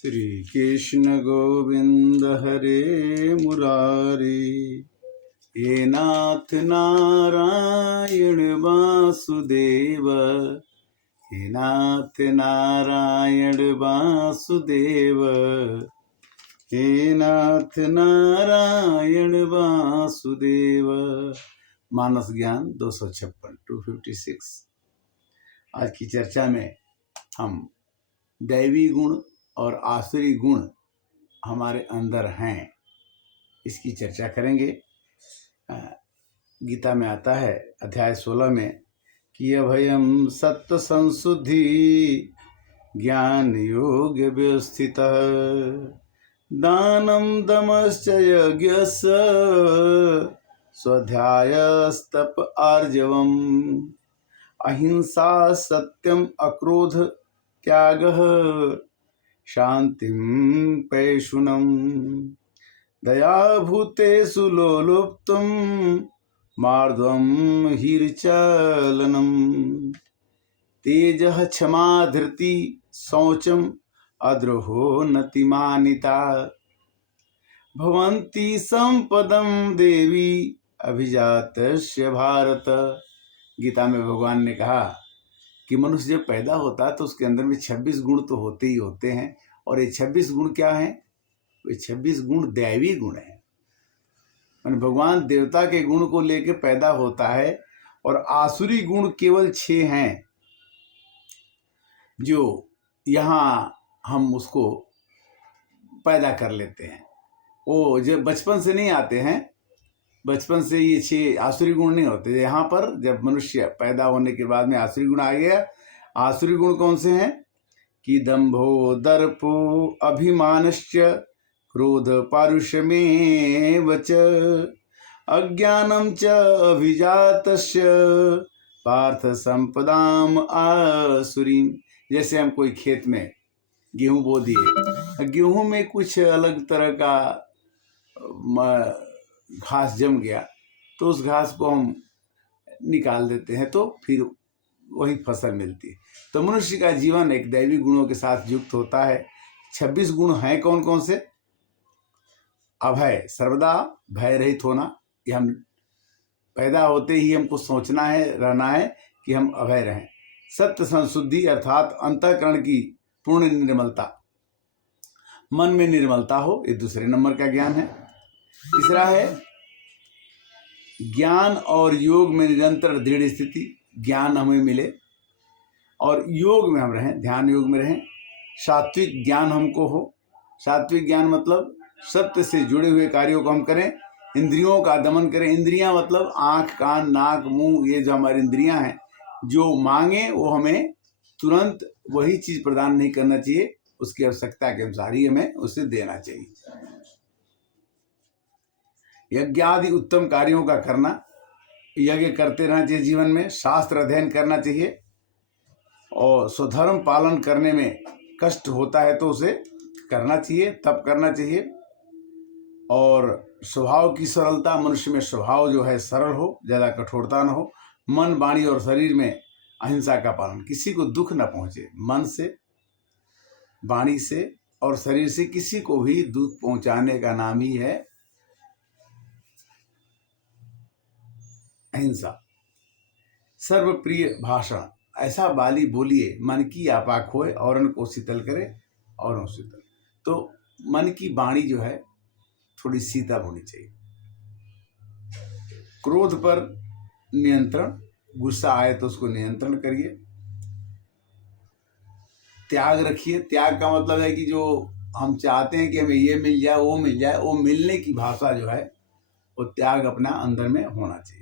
श्री कृष्ण गोविंद हरे मुरारी, हे नाथ नारायण वासुदेव, हे नाथ नारायण वासुदेव, हे नाथ नारायण वासुदेव। मानस ज्ञान 256 256। आज की चर्चा में हम दैवी गुण और आसुरी गुण हमारे अंदर हैं, इसकी चर्चा करेंगे। गीता में आता है अध्याय 16 में कि अभयम सत्व संशुद्धि ज्ञान योग व्यवस्थित, दानम दमश्च यज्ञस् स्वाध्यायस्तप आर्जवम, अहिंसा सत्यम अक्रोध त्यागः शांतिं पैशुनम, दया भूतेषु लोलुप्तुं मार्दवं हीर्चलनम, तेजः क्षमा धृति शौचम अद्रोहो नतिमानिता, भवन्ति संपदं देवी अभिजातस्य भारत। गीता में भगवान ने कहा कि मनुष्य जब पैदा होता है तो उसके अंदर में 26 गुण तो होते ही होते हैं, और ये 26 गुण क्या हैं? ये 26 गुण दैवी गुण हैं। भगवान देवता के गुण को लेकर पैदा होता है, और आसुरी गुण केवल 6 हैं, जो यहाँ हम उसको पैदा कर लेते हैं। वो जब बचपन से नहीं आते हैं, बचपन से ये 6 आसुरी गुण नहीं होते। यहाँ पर जब मनुष्य पैदा होने के बाद में आसुरी गुण आ गया। आसुरी गुण कौन से हैं? कि दंभो दर्पो अभिमानश्च क्रोध पारुष्यमेव च, अज्ञानम च अभिजातस्य पार्थ संपदाम आसुरीं। जैसे हम कोई खेत में गेहूं बो दिए, गेहूं में कुछ अलग तरह का घास जम गया, तो उस घास को हम निकाल देते हैं, तो फिर वही फसल मिलती है। तो मनुष्य का जीवन एक दैवी गुणों के साथ युक्त होता है। 26 गुण हैं कौन कौन से? अभय, सर्वदा भय रहित होना। ये हम पैदा होते ही हमको सोचना है, रहना है कि हम अभय रहें। सत्य संशुद्धि अर्थात अंतःकरण की पूर्ण निर्मलता, मन में निर्मलता हो, ये दूसरे नंबर का ज्ञान है। तीसरा है ज्ञान और योग में निरंतर दृढ़ स्थिति, ज्ञान हमें मिले और योग में हम रहें, ध्यान योग में रहें। सात्विक ज्ञान हमको हो। सात्विक ज्ञान मतलब सत्य से जुड़े हुए कार्यों को हम करें, इंद्रियों का दमन करें। इंद्रियां मतलब आँख, कान, नाक, मुंह, ये जो हमारी इंद्रियां हैं, जो मांगे वो हमें तुरंत वही चीज प्रदान नहीं करना चाहिए, उसकी आवश्यकता के अनुसार ही हमें उसे देना चाहिए। यज्ञ आदि उत्तम कार्यों का करना, यज्ञ करते रहना चाहिए जीवन में। शास्त्र अध्ययन करना चाहिए, और स्वधर्म पालन करने में कष्ट होता है तो उसे करना चाहिए, तप करना चाहिए। और स्वभाव की सरलता, मनुष्य में स्वभाव जो है सरल हो, ज़्यादा कठोरता न हो। मन, वाणी और शरीर में अहिंसा का पालन, किसी को दुख न पहुँचे। मन से, वाणी से और शरीर से किसी को भी दुख पहुँचाने का नाम ही है अहिंसा। सर्वप्रिय भाषण, ऐसा बाली बोलिए मन की आपा खोए, औरन को शीतल करे औरों शीतल। तो मन की वाणी जो है थोड़ी शीतल होनी चाहिए। क्रोध पर नियंत्रण, गुस्सा आए तो उसको नियंत्रण करिए। त्याग रखिए। त्याग का मतलब है कि जो हम चाहते हैं कि हमें ये मिल जाए, वो मिल जाए, वो मिलने की भाषा जो है वो त्याग अपना अंदर में होना चाहिए।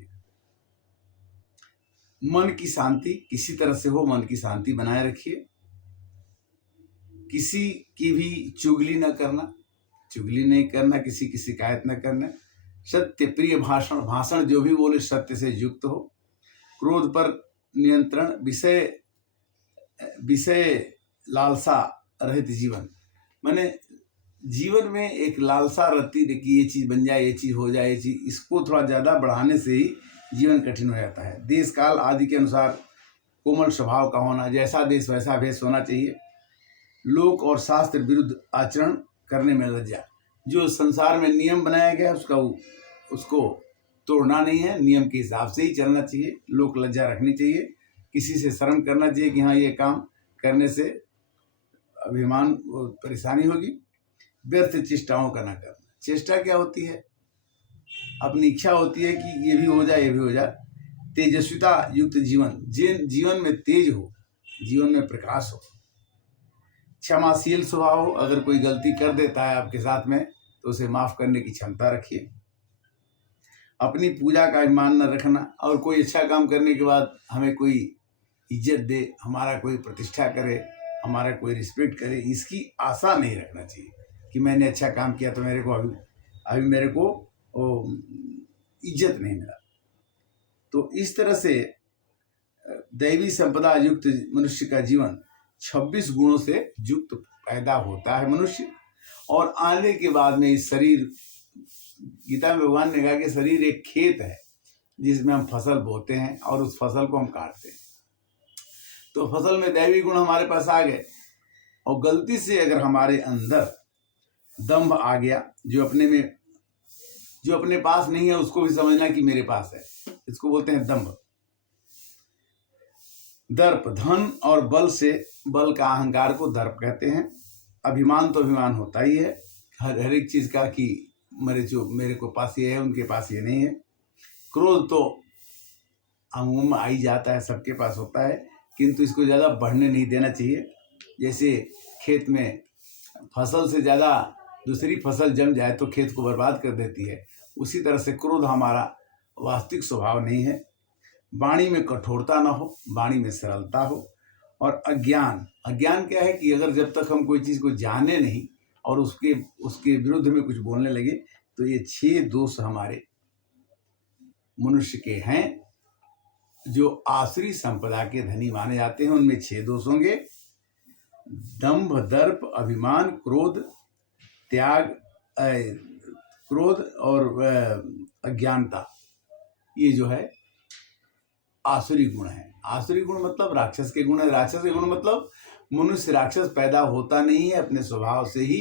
मन की शांति किसी तरह से हो, मन की शांति बनाए रखिए। किसी की भी चुगली न करना, चुगली नहीं करना, किसी की शिकायत न करना। सत्य प्रिय भाषण, भाषण जो भी बोले सत्य से युक्त हो। क्रोध पर नियंत्रण, विषय लालसा रहित जीवन, माने जीवन में एक लालसा रहती है कि ये चीज बन जाए, ये चीज हो जाए, ये चीज, इसको थोड़ा ज्यादा बढ़ाने से ही जीवन कठिन हो जाता है। देश काल आदि के अनुसार कोमल स्वभाव का होना, जैसा देश वैसा भेष होना चाहिए। लोक और शास्त्र विरुद्ध आचरण करने में लज्जा। जो संसार में नियम बनाया गया उसको तोड़ना नहीं है, नियम के हिसाब से ही चलना चाहिए। लोक लज्जा रखनी चाहिए, किसी से शर्म करना चाहिए कि हाँ ये काम करने से अभिमान परेशानी होगी। व्यर्थ चेष्टाओं का ना करना। चेष्टा क्या होती है? अपनी इच्छा होती है कि ये भी हो जाए, ये भी हो जाए। तेजस्विता युक्त जीवन, जीवन में तेज हो, जीवन में प्रकाश हो। क्षमाशील स्वभाव हो, अगर कोई गलती कर देता है आपके साथ में तो उसे माफ करने की क्षमता रखिए। अपनी पूजा का अभिमान न रखना, और कोई अच्छा काम करने के बाद हमें कोई इज्जत दे, हमारा कोई प्रतिष्ठा करे, हमारा कोई रिस्पेक्ट करे, इसकी आशा नहीं रखना चाहिए कि मैंने अच्छा काम किया तो मेरे को अभी मेरे को इज्जत नहीं मिला। तो इस तरह से दैवी संपदा युक्त मनुष्य का जीवन 26 गुणों से युक्त पैदा होता है मनुष्य। और आने के बाद में इस शरीर, गीता में भगवान ने कहा कि शरीर एक खेत है जिसमें हम फसल बोते हैं और उस फसल को हम काटते हैं। तो फसल में दैवी गुण हमारे पास आ गए, और गलती से अगर हमारे अंदर दंभ आ गया, जो अपने पास नहीं है उसको भी समझना कि मेरे पास है, इसको बोलते हैं दंभ। दर्प, धन और बल से, बल का अहंकार को दर्प कहते हैं। अभिमान तो अभिमान होता ही है हर एक चीज का कि मेरे को पास ये है, उनके पास ये नहीं है। क्रोध तो अमूमन आ ही जाता है, सबके पास होता है, किंतु इसको ज़्यादा बढ़ने नहीं देना चाहिए। जैसे खेत में फसल से ज़्यादा दूसरी फसल जम जाए तो खेत को बर्बाद कर देती है, उसी तरह से क्रोध हमारा वास्तविक स्वभाव नहीं है। वाणी में कठोरता ना हो, वाणी में सरलता हो। और अज्ञान क्या है कि अगर जब तक हम कोई चीज़ को जाने नहीं और उसके विरुद्ध में कुछ बोलने लगे तो ये 6 दोष हमारे मनुष्य के हैं जो आसुरी संपदा के धनी माने जाते हैं। उनमें 6 दोष होंगे: दंभ, दर्प, अभिमान, क्रोध, त्याग, क्रोध और अज्ञानता। ये जो है आसुरी गुण है। आसुरी गुण मतलब राक्षस के गुण है। राक्षस के गुण मतलब मनुष्य राक्षस पैदा होता नहीं है, अपने स्वभाव से ही।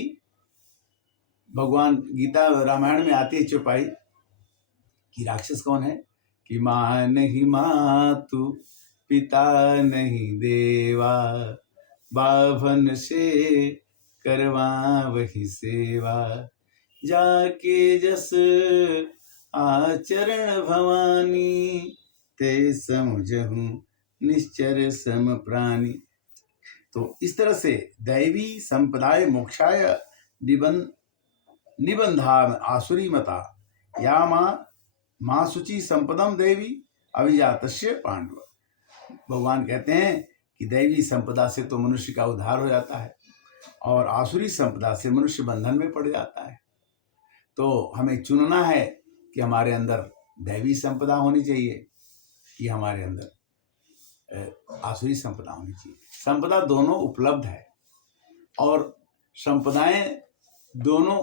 भगवान गीता रामायण में आती है चौपाई कि राक्षस कौन है कि माँ नहीं मातु, पिता नहीं देवा, बाभन से करवा वही सेवा, जाके जस आचरण भवानी, ते समझहूँ निश्चर सम प्राणी। तो इस तरह से दैवी संपदाय मोक्षाय निबंधा आसुरी मता या माँ शुचि संपदम देवी अभिजातस्य पांडव। भगवान कहते हैं कि दैवी संपदा से तो मनुष्य का उद्धार हो जाता है और आसुरी संपदा से मनुष्य बंधन में पड़ जाता है। तो हमें चुनना है कि हमारे अंदर दैवी संपदा होनी चाहिए कि हमारे अंदर आसुरी संपदा होनी चाहिए। संपदा दोनों उपलब्ध है और संपदाएं दोनों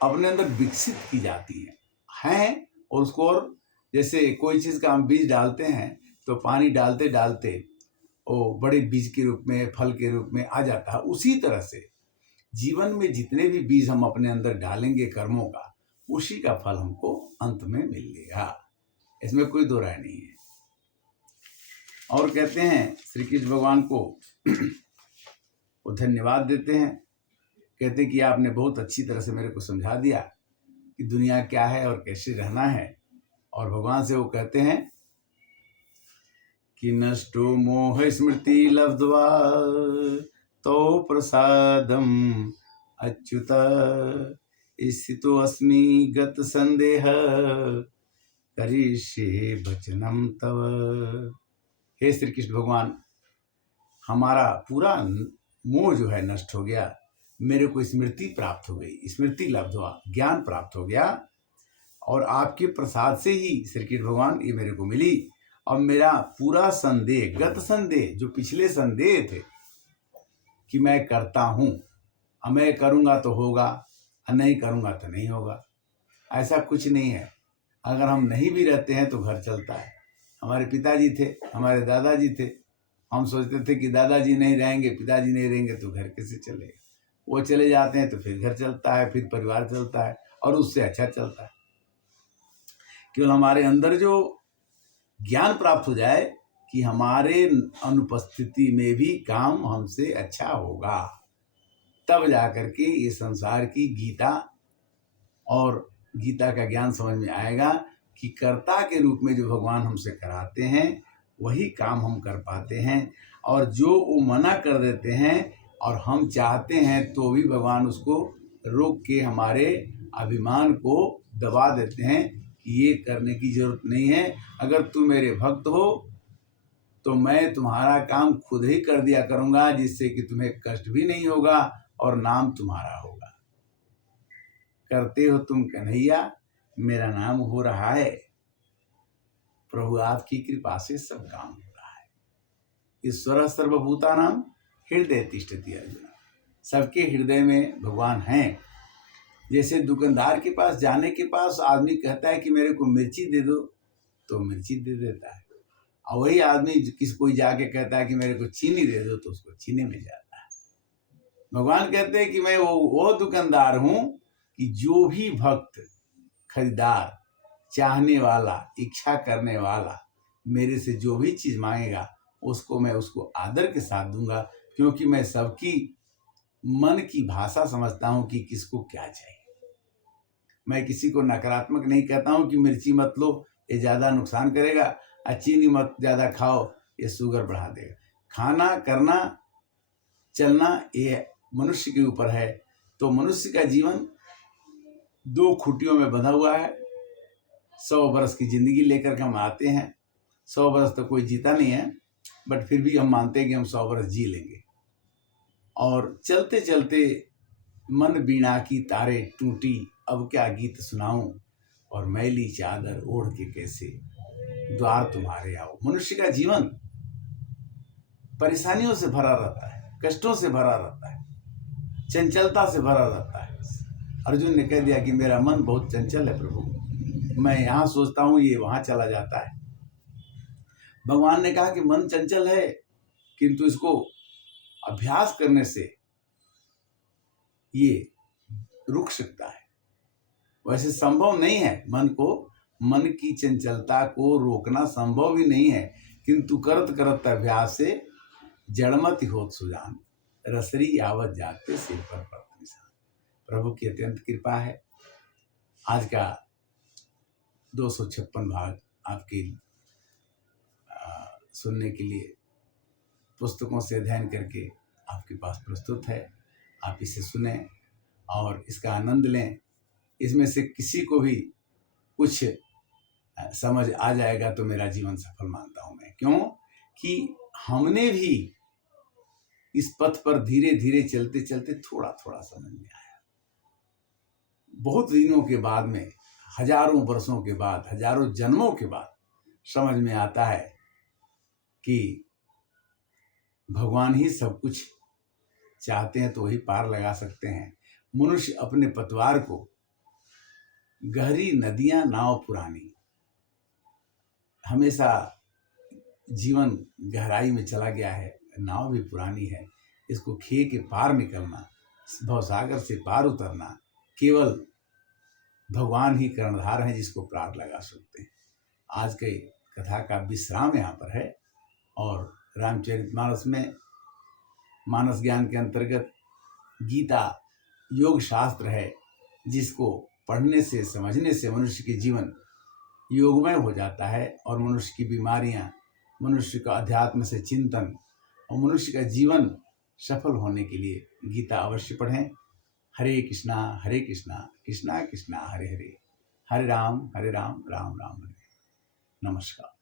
अपने अंदर विकसित की जाती हैं और उसको, और जैसे कोई चीज़ का हम बीज डालते हैं तो पानी डालते डालते वो बड़े बीज के रूप में, फल के रूप में आ जाता है। उसी तरह से जीवन में जितने भी बीज हम अपने अंदर डालेंगे कर्मों का, उसी का फल हमको अंत में मिलेगा, इसमें कोई दो राय नहीं है। और कहते हैं श्री कृष्ण भगवान को वो धन्यवाद देते हैं, कहते हैं कि आपने बहुत अच्छी तरह से मेरे को समझा दिया कि दुनिया क्या है और कैसे रहना है। और भगवान से वो कहते हैं कि नष्टो मोह स्मृति लब्ध्वा तो प्रसादम अच्युत स्थितो अस्मि गत संदेह करिष्ये वचनम तव। हे श्री कृष्ण भगवान, हमारा पूरा मोह जो है नष्ट हो गया, मेरे को स्मृति प्राप्त हो गई, स्मृति लब्ध हुआ, ज्ञान प्राप्त हो गया और आपके प्रसाद से ही श्री कृष्ण भगवान ये मेरे को मिली। और मेरा पूरा संदेह, गत संदेह, जो पिछले संदेह थे कि मैं करता हूँ, मैं करूँगा तो होगा, नहीं करूँगा तो नहीं होगा, ऐसा कुछ नहीं है। अगर हम नहीं भी रहते हैं तो घर चलता है। हमारे पिताजी थे, हमारे दादाजी थे, हम सोचते थे कि दादाजी नहीं रहेंगे, पिताजी नहीं रहेंगे तो घर कैसे चलेगा। वो चले जाते हैं तो फिर घर चलता है, फिर परिवार चलता है और उससे अच्छा चलता है। केवल हमारे अंदर जो ज्ञान प्राप्त हो जाए कि हमारे अनुपस्थिति में भी काम हमसे अच्छा होगा, तब जाकर के ये संसार की गीता और गीता का ज्ञान समझ में आएगा कि कर्ता के रूप में जो भगवान हमसे कराते हैं वही काम हम कर पाते हैं, और जो वो मना कर देते हैं और हम चाहते हैं तो भी भगवान उसको रोक के हमारे अभिमान को दबा देते हैं कि ये करने की जरूरत नहीं है, अगर तुम मेरे भक्त हो तो मैं तुम्हारा काम खुद ही कर दिया करूँगा, जिससे कि तुम्हें कष्ट भी नहीं होगा और नाम तुम्हारा होगा। करते हो तुम कन्हैया, मेरा नाम हो रहा है, प्रभु आपकी कृपा से सब काम हो रहा है। ईश्वर सर्वभूतानां हृदय तिष्ठति अर्जुन, सबके हृदय में भगवान हैं। जैसे दुकानदार के पास जाने के पास आदमी कहता है कि मेरे को मिर्ची दे दो, तो मिर्ची दे देता है, और वही आदमी कोई जाके कहता है कि मेरे को चीनी दे दो, तो उसको चीनी मिल जाता है। भगवान कहते हैं कि मैं वो दुकानदार हूँ कि जो भी भक्त, खरीदार, चाहने वाला, इच्छा करने वाला मेरे से जो भी चीज़ मांगेगा उसको मैं उसको आदर के साथ दूंगा, क्योंकि मैं सबकी मन की भाषा समझता हूँ कि किसको क्या चाहिए। मैं किसी को नकारात्मक नहीं कहता हूँ कि मिर्ची मत लो, ये ज़्यादा नुकसान करेगा, और चीनी मत ज़्यादा खाओ, ये शुगर बढ़ा देगा। खाना, करना, चलना ये मनुष्य के ऊपर है। तो मनुष्य का जीवन दो खूंटियों में बंधा हुआ है। 100 वर्ष की जिंदगी लेकर के हम आते हैं। 100 वर्ष तो कोई जीता नहीं है, बट फिर भी हम मानते हैं कि हम 100 वर्ष जी लेंगे। और चलते चलते मन बीणा की तारे टूटी, अब क्या गीत सुनाऊं, और मैली चादर ओढ़ के कैसे द्वार तुम्हारे आओ। मनुष्य का जीवन परेशानियों से भरा रहता है, कष्टों से भरा रहता है, चंचलता से भरा रहता है। अर्जुन ने कह दिया कि मेरा मन बहुत चंचल है प्रभु, मैं यहाँ सोचता हूँ ये वहाँ चला जाता है। भगवान ने कहा कि मन चंचल है, किंतु इसको अभ्यास करने से ये रुक सकता है। वैसे संभव नहीं है मन की चंचलता को रोकना संभव ही नहीं है, किंतु करत करत अभ्यास से जड़मति होत सुजान, रसरी यावत जाते सिर पर पड़त निशान। प्रभु की अत्यंत कृपा है। आज का 256 भाग आपके सुनने के लिए पुस्तकों से अध्ययन करके आपके पास प्रस्तुत है। आप इसे सुने और इसका आनंद लें। इसमें से किसी को भी कुछ समझ आ जाएगा तो मेरा जीवन सफल मानता हूँ मैं। क्यों कि हमने भी इस पथ पर धीरे धीरे चलते चलते थोड़ा थोड़ा समझ में आया। बहुत दिनों के बाद में, हजारों वर्षों के बाद, हजारों जन्मों के बाद समझ में आता है कि भगवान ही सब कुछ चाहते हैं तो वही पार लगा सकते हैं। मनुष्य अपने पतवार को, गहरी नदियां नाव पुरानी, हमेशा जीवन गहराई में चला गया है, नाव भी पुरानी है। इसको खे के पार निकलना, भवसागर से पार उतरना केवल भगवान ही कर्णधार हैं जिसको पार लगा सकते हैं। आज के कथा का विश्राम यहाँ पर है। और रामचरितमानस में मानस ज्ञान के अंतर्गत गीता योग शास्त्र है, जिसको पढ़ने से, समझने से मनुष्य के जीवन योगमय हो जाता है और मनुष्य की बीमारियां, मनुष्य का अध्यात्म से चिंतन और मनुष्य का जीवन सफल होने के लिए गीता अवश्य पढ़ें। हरे कृष्णा कृष्णा कृष्णा हरे हरे, हरे राम राम राम हरे। नमस्कार।